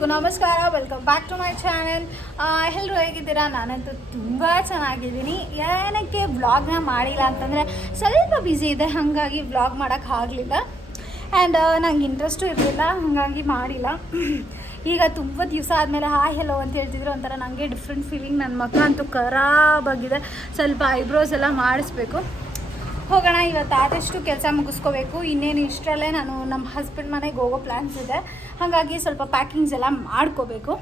ಎಲ್ರಿಗೂ ನಮಸ್ಕಾರ. Welcome back to my channel ಎಲ್ಲರೂ ಹೇಗಿದ್ದೀರಾ? ನಾನಂತೂ ತುಂಬ ಚೆನ್ನಾಗಿದ್ದೀನಿ. ಏನಕ್ಕೆ ವ್ಲಾಗ್ನ ಮಾಡಿಲ್ಲ ಅಂತಂದರೆ ಸ್ವಲ್ಪ ಬ್ಯುಸಿ ಇದೆ. ಹಾಗಾಗಿ ವ್ಲಾಗ್ ಮಾಡೋಕ್ಕೆ ಆಗಲಿಲ್ಲ. ಆ್ಯಂಡ್ ನಂಗೆ ಇಂಟ್ರೆಸ್ಟು ಇರಲಿಲ್ಲ. ಹಾಗಾಗಿ ಮಾಡಿಲ್ಲ. ಈಗ ತುಂಬ ದಿವಸ ಆದಮೇಲೆ ಹಾಯ್ ಹೆಲೋ ಅಂತ ಹೇಳ್ತಿದ್ರು. ಒಂಥರ ನನಗೆ ಡಿಫ್ರೆಂಟ್ ಫೀಲಿಂಗ್ ನನ್ನ ಮಕ್ಕ ಅಂತೂ ಖರಾಬಾಗಿದೆ ಸ್ವಲ್ಪ ಐಬ್ರೋಸ್ ಎಲ್ಲ ಮಾಡಿಸ್ಬೇಕು. ಹೋಗೋಣ, ಇವತ್ತು ಆದಷ್ಟು ಕೆಲಸ ಮುಗಿಸ್ಕೋಬೇಕು. ಇನ್ನೇನು ಇಷ್ಟರಲ್ಲೇ ನಾನು ನಮ್ಮ ಹಸ್ಬೆಂಡ್ ಮನೆಗೆ ಹೋಗೋ ಪ್ಲ್ಯಾನ್ಸ್ ಇದೆ. ಹಾಗಾಗಿ ಸ್ವಲ್ಪ ಪ್ಯಾಕಿಂಗ್ಸ್ ಎಲ್ಲ ಮಾಡ್ಕೋಬೇಕು.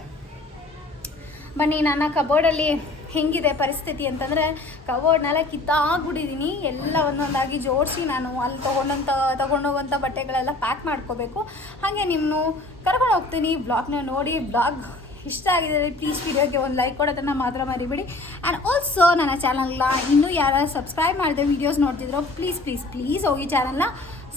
ಬನ್ನಿ, ನನ್ನ ಕಬೋರ್ಡಲ್ಲಿ ಹೆಂಗಿದೆ ಪರಿಸ್ಥಿತಿ ಅಂತಂದರೆ ಕಬೋರ್ಡ್ನೆಲ್ಲ ಕಿತ್ತಾಗ್ಬಿಟ್ಟಿದ್ದೀನಿ ಎಲ್ಲ ಒಂದೊಂದಾಗಿ ಜೋಡಿಸಿ ನಾನು ಅಲ್ಲಿ ತೊಗೊಂಡಂಥ ತೊಗೊಂಡೋಗೋಂಥ ಬಟ್ಟೆಗಳೆಲ್ಲ ಪ್ಯಾಕ್ ಮಾಡ್ಕೋಬೇಕು. ಹಾಗೆ ನಿಮ್ಮನ್ನು ಕರ್ಕೊಂಡು ಹೋಗ್ತೀನಿ ಬ್ಲಾಗ್ನ ನೋಡಿ ಬ್ಲಾಗ್ ಇಷ್ಟ ಆಗಿದ್ದರೆ ಪ್ಲೀಸ್ ವಿಡಿಯೋಗೆ ಒಂದು ಲೈಕ್ ಕೊಡೋದನ್ನು ಮಾತ್ರ ಮರಿಬೇಡಿ. ಆ್ಯಂಡ್ ಆಲ್ಸೋ ನನ್ನ ಚಾನಲ್ನ ಇನ್ನೂ ಯಾರು ಸಬ್ಸ್ಕ್ರೈಬ್ ಮಾಡಿದೆ ವೀಡಿಯೋಸ್ ನೋಡ್ತಿದ್ರೋ ಪ್ಲೀಸ್ ಪ್ಲೀಸ್ ಪ್ಲೀಸ್ ಹೋಗಿ ಚಾನಲ್ನ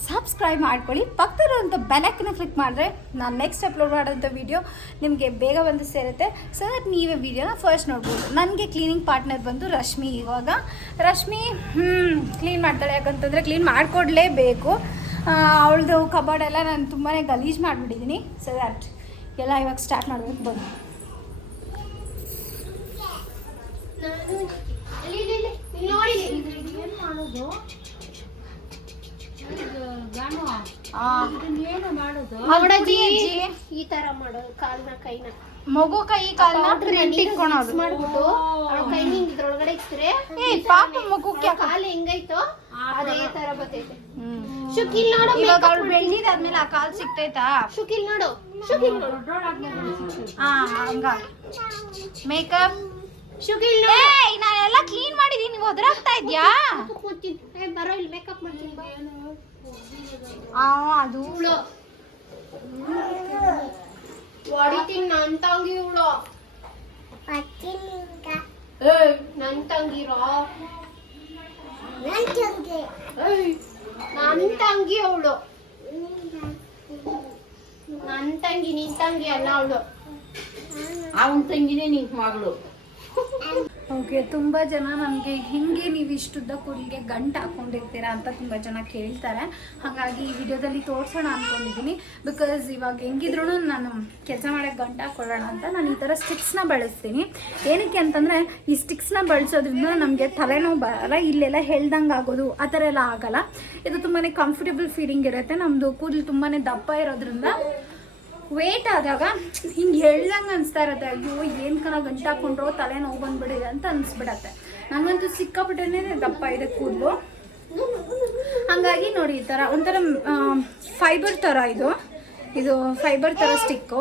ಸಬ್ಸ್ಕ್ರೈಬ್ ಮಾಡ್ಕೊಳ್ಳಿ. ಪಕ್ಕದಲ್ಲಿರುವಂಥ ಬೆಲಕ್ಕಿನ ಕ್ಲಿಕ್ ಮಾಡಿದ್ರೆ ನಾನು ನೆಕ್ಸ್ಟ್ ಅಪ್ಲೋಡ್ ಮಾಡೋಂಥ ವೀಡಿಯೋ ನಿಮಗೆ ಬೇಗ ಬಂದು ಸೇರುತ್ತೆ. ಸೊ ನೀವೇ ವೀಡಿಯೋನ ಫಸ್ಟ್ ನೋಡ್ಬೋದು. ನನಗೆ ಕ್ಲೀನಿಂಗ್ ಪಾರ್ಟ್ನರ್ ಬಂದು ರಶ್ಮಿ ಇವಾಗ. ರಶ್ಮಿ ಕ್ಲೀನ್ ಮಾಡ್ತಾಳೆ ಯಾಕಂತಂದರೆ ಕ್ಲೀನ್ ಮಾಡಿಕೊಡ್ಲೇಬೇಕು. ಅವಳದು ಕಬಾರ್ಡೆಲ್ಲ ನಾನು ತುಂಬಾ ಗಲೀಜು ಮಾಡಿಬಿಟ್ಟಿದ್ದೀನಿ. ಸೊ ದ್ಯಾಟ್ ಎಲ್ಲ ಇವಾಗ ಸ್ಟಾರ್ಟ್ ಮಾಡಬೇಕು ಬಂದು ಈ ತರ ಮಾಡೋದು ಕಾಲ್ನ ಕೈನ. ಮಗು ಕೈ ಕಾಲ್ನ ಇಟ್ಕೊಳೋದು. ಮಾಡ್ಬಿಟ್ಟು ಅವ್ಳ ಕೈ ಹಿಂಗ್ ಇದ್ರೊಳಗಡೆ ಇಕ್ಸ್ರೆ ಏ ಪಾಪ ಮಗು ಕಾಲ್ ಹೆಂಗೈತೋ ಅದೇ ತರ ಬರ್ತೈತೆ. ಶುಕಿಲ್ ನೋಡು ಇವಾಗ ಅವ್ಳು ಆ ಕಾಲ್ ಸಿಗ್ತೈತಾ? ಶುಕಿಲ್ ನೋಡು. ಮೇಕಪ್. ನಾನೆಲ್ಲ ಕ್ಲೀನ್ ಮಾಡಿದೀನಿ. ನೀವು ಒದರಾಗ್ತಾ ಇದ್ಯಾ? ಬರೋ ಇಲ್ಲಿ ಮೇಕಪ್ ಮಾಡ್ತೀನಿ ಬಾ. ಆ ಅದು. ಹೊಡಿತೀನಿ ನನ್ನ ತಂಗಿ ಇವಳು ನನ್ನ ನನ್ ತಂಗಿರೋ ಏಯ್ ನನ್ ತಂಗಿ ಅವಳು ನನ್ ತಂಗಿ ನಿನ್ ತಂಗಿ ಅಲ್ಲ ಅವಳು. ಅವನ ತಂಗಿನೇ ನಿನ್ ಮಗಳು. ಓಕೆ ತುಂಬಾ ಜನ ನನಗೆ ಹಿಂಗೆ ನೀವು ಇಷ್ಟುದ್ದ ಕೂದಲಿಗೆ ಗಂಟು ಹಾಕೊಂಡಿರ್ತೀರಾ ಅಂತ ತುಂಬ ಜನ ಕೇಳ್ತಾರೆ. ಹಾಗಾಗಿ ಈ ವಿಡಿಯೋದಲ್ಲಿ ತೋರಿಸೋಣ ಅಂದ್ಕೊಂಡಿದ್ದೀನಿ ಬಿಕಾಸ್ ಇವಾಗ ಹೆಂಗಿದ್ರು ನಾನು ಕೆಲಸ ಮಾಡೋಕ್ಕೆ ಗಂಟು ಹಾಕೊಳ್ಳೋಣ ಅಂತ ನಾನು ಈ ಥರ ಸ್ಟಿಕ್ಸ್ನ ಬಳಸ್ತೀನಿ. ಏನಕ್ಕೆ ಅಂತಂದರೆ ಈ ಸ್ಟಿಕ್ಸ್ನ ಬಳಸೋದ್ರಿಂದ ನಮಗೆ ತಲೆನೋವು ಬರಲ್ಲ ಇಲ್ಲೆಲ್ಲ ಹೇಳ್ದಂಗೆ ಆಗೋದು ಆ ಥರ ಎಲ್ಲ ಆಗಲ್ಲ. ಇದು ತುಂಬಾ ಕಂಫರ್ಟೇಬಲ್ ಫೀಲಿಂಗ್ ಇರುತ್ತೆ. ನಮ್ಮದು ಕೂದಲು ತುಂಬಾ ದಪ್ಪ ಇರೋದ್ರಿಂದ ವೇಟ್ ಆದಾಗ ಹಿಂಗೆ ಹೇಳ್ದಂಗೆ ಅನಿಸ್ತಾ ಇರುತ್ತೆ, ಅಯ್ಯೋ, ಏನು ಕಣ ಗಂಟು ಹಾಕ್ಕೊಂಡ್ರು ತಲೆ ನೋವು ಬಂದ್ಬಿಡಿದೆ ಅಂತ ಅನಿಸ್ಬಿಡತ್ತೆ. ನನಗಂತೂ ಸಿಕ್ಕಾಪಟ್ಟೆನೇ ದಪ್ಪ ಇದೆ ಕೂದಲು. ಹಾಗಾಗಿ ನೋಡಿ ಈ ಥರ, ಒಂಥರ ಫೈಬರ್ ಥರ ಇದು. ಇದು ಫೈಬರ್ ಥರ ಸ್ಟಿಕ್ಕು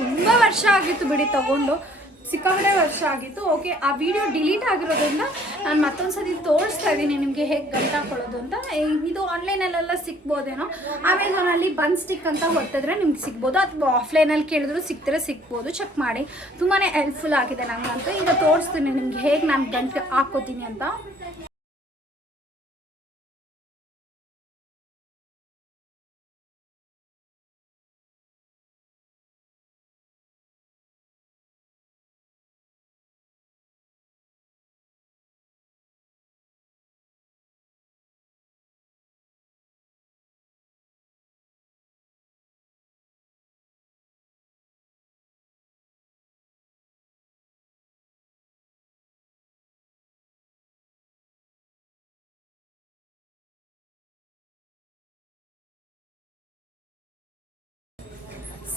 ತುಂಬ ವರ್ಷ ಆಗಿತ್ತು ಬಿಡಿ ತಗೊಂಡು. ಸಿಕ್ಕಾಪಟ್ಟೆ ವರ್ಷ ಆಗಿತ್ತು. ಓಕೆ ಆ ವಿಡಿಯೋ ಡಿಲೀಟ್ ಆಗಿರೋದ್ರಿಂದ ನಾನು ಮತ್ತೊಂದು ಸತಿ ತೋರಿಸ್ತಾ ಇದ್ದೀನಿ ನಿಮಗೆ ಹೇಗೆ ಗಂಟ ಹಾಕೊಳ್ಳೋದು ಅಂತ. ಇದು ಆನ್ಲೈನಲ್ಲೆಲ್ಲ ಸಿಗ್ಬೋದೇನೋ. ಅಮೆಝಾನಲ್ಲಿ ಬನ್ ಸ್ಟಿಕ್ ಅಂತ ಹೊತ್ತಿದ್ರೆ ನಿಮ್ಗೆ ಸಿಗ್ಬೋದು. ಅಥವಾ ಆಫ್ಲೈನಲ್ಲಿ ಕೇಳಿದ್ರು ಸಿಗ್ತಾರೆ ಸಿಗ್ಬೋದು. ಚೆಕ್ ಮಾಡಿ. ತುಂಬಾ ಹೆಲ್ಪ್ಫುಲ್ ಆಗಿದೆ ನನಗಂತೂ ಈಗ ತೋರಿಸ್ತೀನಿ ನಿಮ್ಗೆ ಹೇಗೆ ನಾನು ಗಂಟು ಹಾಕೋತೀನಿ ಅಂತ.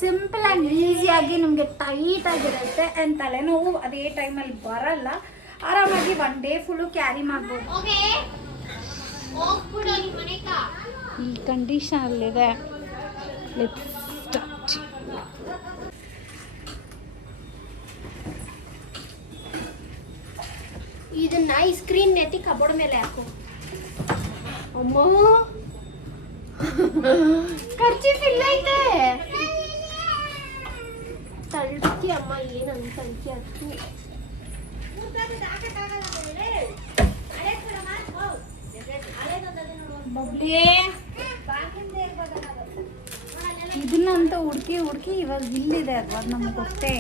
ಸಿಂಪಲ್ ಆ್ಯಂಡ್ ಈಸಿಯಾಗಿ ನಿಮಗೆ ಟೈಟ್ ಆಗಿರುತ್ತೆ ಆ್ಯಂಡ್ ತಲೆನೋವು ಅದೇ ಟೈಮಲ್ಲಿ ಬರಲ್ಲ. ಆರಾಮಾಗಿ ಒನ್ ಡೇ ಫುಲ್ಲು ಕ್ಯಾರಿ ಮಾಡ್ಬೋದು. ಈ ಕಂಡೀಷನ್ ಅಲ್ಲಿದೆ. ಕಂಡೀಷನಲ್ಲಿದೆ ಇದನ್ನ ಈ ಸ್ಕ್ರೀನ್ ನೆತ್ತಿ ಕಬೋರ್ಡ್ ಮೇಲೆ ಹಾಕು. ಅಮ್ಮ. ಖರ್ಚಿಸಿಲ್ಲ ಇಲ್ಲ ಐತೆ. ತಳ್ತಿ ಅಮ್ಮ, ಏನಂತ ತಳ್ತಿ ಅದು ಇದನ್ನಂತ ಹುಡುಕಿ ಹುಡುಕಿ ಇವಾಗ ಇಲ್ಲಿದೆ ಅದು ನಮ್ಗೆ ಗೊತ್ತೇ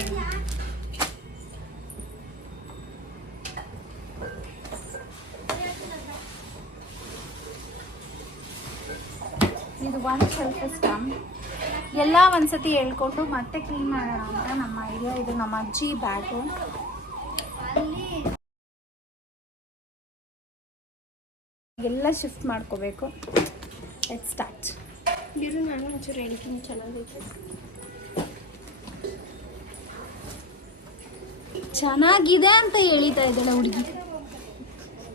ಇದು ಒಂದು ಸ್ವಲ್ಪ ಸ್ಟಮ್ ಎಲ್ಲ ಒಂದ್ಸತಿ ಹೇಳ್ಕೊಂಡು ಮತ್ತೆ ಕ್ಲೀನ್ ಮಾಡೋಣ ಅಂತ ನಮ್ಮ ಐಡಿಯಾ ಇದು ನಮ್ಮ ಅಜ್ಜಿ ಬ್ಯಾಗು ಎಲ್ಲ ಶಿಫ್ಟ್ ಮಾಡ್ಕೋಬೇಕು. ಸ್ಟಾರ್ಟ್ ನಾನು ಒಂಚೂರು ಚೆನ್ನಾಗೈತೆ ಚೆನ್ನಾಗಿದೆ ಅಂತ ಹೇಳಿತಾ ಇದ್ದಾಳೆ ಹುಡುಗಿ.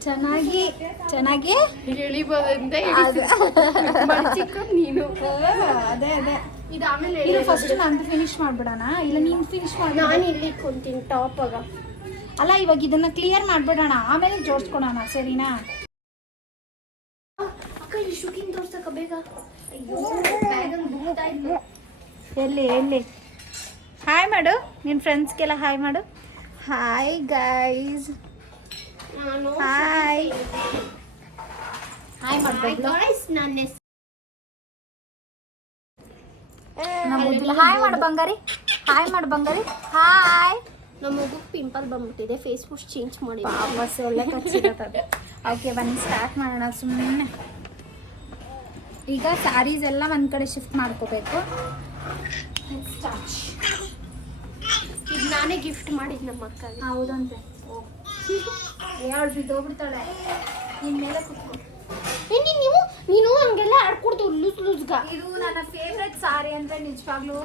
ಚೆನ್ನಾಗಿ ಚೆನ್ನಾಗಿ? ಹೇಳಿಬೋದಂತೆ ನೀನು. ಅದೇ ಅದೇ. ಇದು ಆಮೇಲೆ ಇದು ಫಸ್ಟ್ ನಂದು ಫಿನಿಶ್ ಮಾಡ್ಬಿಡೋಣ? ಇಲ್ಲ ನೀನು ಫಿನಿಶ್ ಮಾಡಿ ನಾನು ಇಲ್ಲಿ ಕುಂತೀನಿ ಟಾಪ್ ಆಗ. ಅಲ್ಲ ಇವಾಗ ಇದನ್ನ ಕ್ಲಿಯರ್ ಮಾಡ್ಬಿಡೋಣ. ಆಮೇಲೆ ಜೋಡಿಸ್ಕೊಳೋಣ ಸರಿನಾ? ಅಕ್ಕ ಇಲ್ಲಿ ಶೂಟಿಂಗ್ ತೋರ್ಸಕ್ಕ ಬೇಗ. ಎಲ್ಲಿ ಎಲ್ಲಿ? ಹಾಯ್ ಮಾಡು ನಿನ್ನ ಫ್ರೆಂಡ್ಸ್ಗೆಲ್ಲ ಹಾಯ್ ಮಾಡು. ಹಾಯ್ ಗೈಸ್ ಹಾಯ್ ಹಾಯ್ ಮಾಡ್ಬೇಕು ಹಾಯ್ ಮಾಡು ಬಂಗಾರಿ. ಹಾಯ್ ಮಾಡು ಬಂಗಾರಿ. ಹಾಯ್. ನಮ್ಮ ಮಗು ಪಿಂಪಲ್ ಬಂದ್ಬಿಟ್ಟಿದೆ. ಫೇಸ್ ವಾಶ್ ಚೇಂಜ್ ಮಾಡಿ ವಾಪಸ್ ಒಳ್ಳೆ ಕಚ್ಚಿರತ್ತದು ಓಕೆ ಬನ್ನಿ ಸ್ಟಾರ್ಟ್ ಮಾಡೋಣ. ಸುಮ್ಮನೆ ಈಗ ಸ್ಯಾರೀಸ್ ಎಲ್ಲ ಒಂದ್ ಕಡೆ ಶಿಫ್ಟ್ ಮಾಡ್ಕೋಬೇಕು. ಇದು ನಾನೇ ಗಿಫ್ಟ್ ಮಾಡಿದ್ ನಮ್ಮ ಅಕ್ಕಗೆ. ಹೌದಂತೆ. ಯಾಳು ಬಿದ್ದೋಗ್ಬಿಡ್ತಾಳೆ. ನಿನ್ನ ಮೇಲೆ ಕುತ್ಕೊ. ನೀವು? ನೀನು ಹಂಗೆಲ್ಲ ಆಡ್ಕೊಡ್ತು ಲೂಸ್ ಲೂಸ್ಗ. ಇದು ನನ್ನ ಫೇವ್ರೆಟ್ ಸಾರಿ ಅಂದರೆ ನಿಜವಾಗ್ಲೂ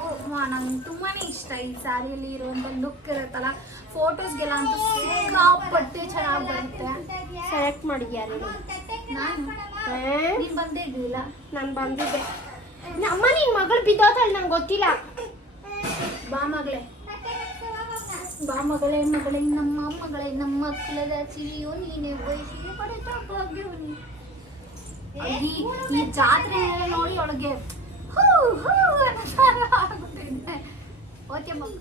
ನಂಗೆ ತುಂಬಾ ಇಷ್ಟ ಈ ಸಾರಿಯಲ್ಲಿ ಇರುವಂತ ಲುಕ್ ಇರುತ್ತಲ್ಲ ಫೋಟೋಸ್ಗೆಲ್ಲ ಅಂತೂ ಸಿಕ್ಕಾಪಟ್ಟೆ ಚೆನ್ನಾಗಿ ಬರುತ್ತೆ. ಸೆಲೆಕ್ಟ್ ಮಾಡಿದ್ಯಾರು ನಾನು? ನೀನು? ಬಂದೇ ಇದ್ದಿಲ್ಲ ನಾನು ಬಂದಿದ್ದೆ. ಅಮ್ಮ ನಿನ್ ಮಗಳು ಬಿದ್ದೋತಾಳೆ ನಂಗೆ ಗೊತ್ತಿಲ್ಲ. ಬಾ ಮಗಳೇ. ಬಾ ಮಗಳೇ ಮಗಳೇ ನಮ್ಮ ಮಗಳೇ ನಮ್ಮ ಮಕ್ಕಳದ ಚಿರಿಯೋ ನೀನೇ. ಬಯಸಿಗೆ ಪಡೆದ ಭಾಗ್ಯವು. ಈ ಈ ಜಾತ್ರೆ ನೋಡಿ ಅವಳಿಗೆ ಹೂ ಹೂ ಅನ್ನೋ ಥರ ಓಕೆ ಮಮ್ಮ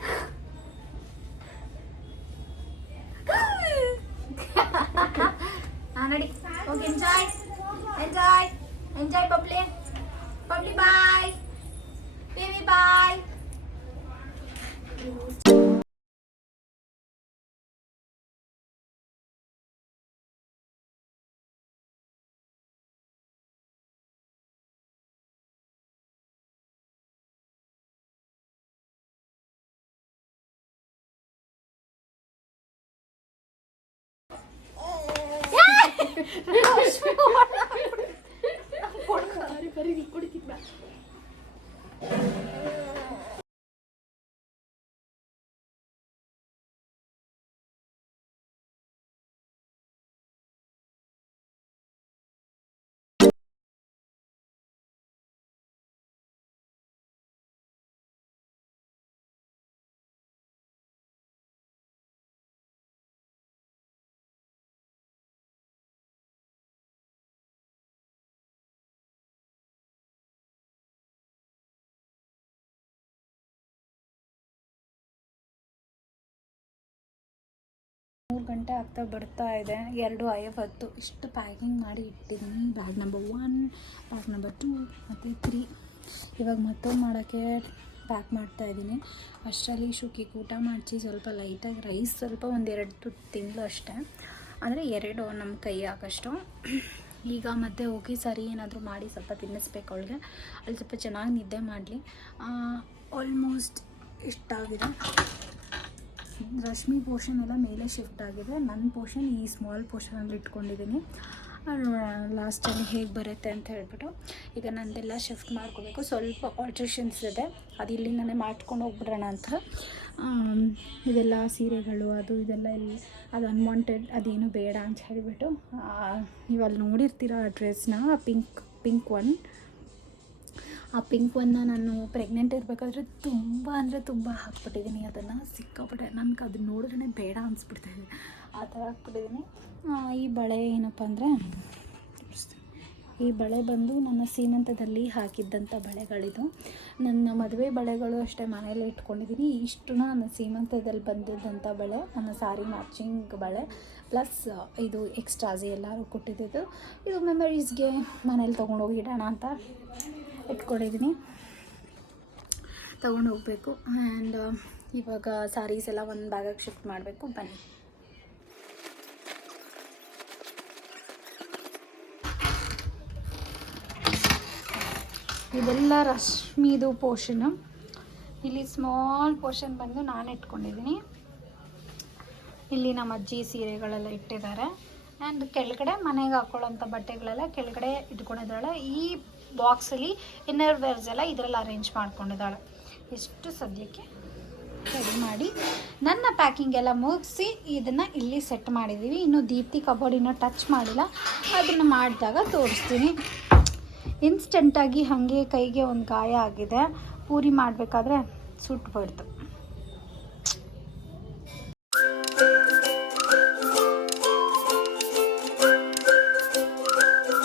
ಮೂರು ಗಂಟೆ ಆಗ್ತಾ ಬರ್ತಾ ಇದೆ. ಎರಡು ಐವತ್ತು. ಇಷ್ಟು ಪ್ಯಾಕಿಂಗ್ ಮಾಡಿ ಇಟ್ಟಿದ್ದೀನಿ. Bag number one bag number two ಮತ್ತು ತ್ರೀ ಇವಾಗ ಮತ್ತೊಂದು ಮಾಡೋಕ್ಕೆ ಪ್ಯಾಕ್ ಮಾಡ್ತಾ ಇದ್ದೀನಿ. ಅಷ್ಟರಲ್ಲಿ ಶುಕಿ ಊಟ ಮಾಡಿಸಿ ಸ್ವಲ್ಪ ಲೈಟಾಗಿ ರೈಸ್ ಸ್ವಲ್ಪ ಒಂದೆರಡು ತಿಂಗಳು ಅಷ್ಟೇ. ಅಂದರೆ ಎರಡು ನಮ್ಮ ಕೈ ಆಗಷ್ಟು. ಈಗ ಮತ್ತೆ ಹೋಗಿ ಸರಿ ಏನಾದರೂ ಮಾಡಿ ಸ್ವಲ್ಪ ತಿನ್ನಿಸ್ಬೇಕು ಅವಳಿಗೆ. ಅಲ್ಲಿ ಸ್ವಲ್ಪ ಚೆನ್ನಾಗಿ ನಿದ್ದೆ ಮಾಡಲಿ. ಆಲ್ಮೋಸ್ಟ್ ಇಷ್ಟಾಗಿದೆ. ರಶ್ಮಿ ಪೋರ್ಷನ್ ಎಲ್ಲ ಮೇಲೆ ಶಿಫ್ಟ್ ಆಗಿದೆ. ನನ್ನ ಪೋರ್ಷನ್ ಈ ಸ್ಮಾಲ್ ಪೋರ್ಷನಲ್ಲಿ ಇಟ್ಕೊಂಡಿದ್ದೀನಿ ಲಾಸ್ಟಲ್ಲಿ ಹೇಗೆ ಬರುತ್ತೆ ಅಂತ ಹೇಳ್ಬಿಟ್ಟು ಈಗ ನಂದೆಲ್ಲ ಶಿಫ್ಟ್ ಮಾಡ್ಕೋಬೇಕು. ಸ್ವಲ್ಪ ಆಲ್ಟ್ರೇಷನ್ಸ್ ಇದೆ. ಅದು ಇಲ್ಲಿಂದನೇ ಮಾಡ್ಕೊಂಡು ಹೋಗ್ಬಿಡೋಣ ಅಂತ. ಇದೆಲ್ಲ ಸೀರೆಗಳು, ಅದು ಇದೆಲ್ಲ ಇಲ್ಲಿ ಅದು ಅನ್ವಾಂಟೆಡ್ ಅದೇನು ಬೇಡ ಅಂತ ಹೇಳಿಬಿಟ್ಟು ನೀವು ಅಲ್ಲಿ ನೋಡಿರ್ತೀರ ಆ ಡ್ರೆಸ್ನ ಪಿಂಕ್ ಪಿಂಕ್ ಒನ್ ಆ ಪಿಂಕ್ ಒನ್ನ ನಾನು ಪ್ರೆಗ್ನೆಂಟ್ ಇರಬೇಕಾದ್ರೆ ತುಂಬ ಅಂದರೆ ತುಂಬ ಹಾಕ್ಬಿಟ್ಟಿದ್ದೀನಿ ಅದನ್ನು ಸಿಕ್ಕಾಪಟ್ಟೆ ನನಗೆ ಅದನ್ನ ನೋಡಿದ್ರೆ ಬೇಡ ಅನಿಸ್ಬಿಡ್ತಾಯಿದೆ ಆ ಥರ ಹಾಕ್ಬಿಟ್ಟಿದ್ದೀನಿ ಈ ಬಳೆ ಏನಪ್ಪ ಅಂದರೆ, ಈ ಬಳೆ ಬಂದು ನನ್ನ ಸೀಮಂತದಲ್ಲಿ ಹಾಕಿದ್ದಂಥ ಬಳೆಗಳಿದು. ನನ್ನ ಮದುವೆ ಬಳೆಗಳು ಅಷ್ಟೇ ಮನೇಲಿ ಇಟ್ಕೊಂಡಿದ್ದೀನಿ ಇಷ್ಟು ನನ್ನ ಸೀಮಂತದಲ್ಲಿ ಬಂದಿದ್ದಂಥ ಬಳೆ, ನನ್ನ ಸಾರಿ ಮ್ಯಾಚಿಂಗ್ ಬಳೆ ಪ್ಲಸ್ ಇದು ಎಕ್ಸ್ಟ್ರಾಸ್ ಎಲ್ಲರೂ ಕೊಟ್ಟಿದ್ದು ಇದು ಮೆಮರೀಸ್ಗೆ ಮನೇಲಿ ತೊಗೊಂಡೋಗಿ ಇಡೋಣ ಅಂತ ಇಟ್ಕೊಂಡಿದ್ದೀನಿ. ತೊಗೊಂಡು ಹೋಗಬೇಕು. ಆ್ಯಂಡ್ ಇವಾಗ ಸಾರೀಸ್ ಎಲ್ಲ ಒಂದು ಬ್ಯಾಗಾಗಿ ಶಿಫ್ಟ್ ಮಾಡಬೇಕು. ಬನ್ನಿ. ಇದೆಲ್ಲ ರಶ್ಮಿದು ಪೋರ್ಷನು ಇಲ್ಲಿ ಸ್ಮಾಲ್ ಪೋರ್ಷನ್ ಬಂದು ನಾನು ಇಟ್ಕೊಂಡಿದ್ದೀನಿ. ಇಲ್ಲಿ ನಮ್ಮ ಅಜ್ಜಿ ಸೀರೆಗಳೆಲ್ಲ ಇಟ್ಟಿದ್ದಾರೆ. ಆ್ಯಂಡ್ ಕೆಳಗಡೆ ಮನೆಗೆ ಹಾಕೊಳ್ಳೋಂಥ ಬಟ್ಟೆಗಳೆಲ್ಲ ಕೆಳಗಡೆ ಇಟ್ಕೊಂಡಿದ್ದಾಳೆ. ಈ ಬಾಕ್ಸಲ್ಲಿ ಇನ್ನರ್ ವೇರ್ಸ್ ಎಲ್ಲ ಇದರಲ್ಲಿ ಅರೇಂಜ್ ಮಾಡ್ಕೊಂಡಿದ್ದಾಳೆ. ಎಷ್ಟು ಸದ್ಯಕ್ಕೆ ರೆಡಿ ಮಾಡಿ ನನ್ನ ಪ್ಯಾಕಿಂಗ್ ಎಲ್ಲ ಮುಗಿಸಿ ಇದನ್ನು ಇಲ್ಲಿ ಸೆಟ್ ಮಾಡಿದ್ದೀವಿ ಇನ್ನು ದೀಪ್ತಿ ಕಬೋರ್ಡ್ ಇನ್ನೂ ಟಚ್ ಮಾಡಿಲ್ಲ. ಅದನ್ನು ಮಾಡಿದಾಗ ತೋರಿಸ್ತೀನಿ. ಇನ್ಸ್ಟೆಂಟಾಗಿ ಹಾಗೆ ಕೈಗೆ ಒಂದು ಗಾಯ ಆಗಿದೆ. ಪೂರಿ ಮಾಡಬೇಕಾದ್ರೆ ಸುಟ್ಟು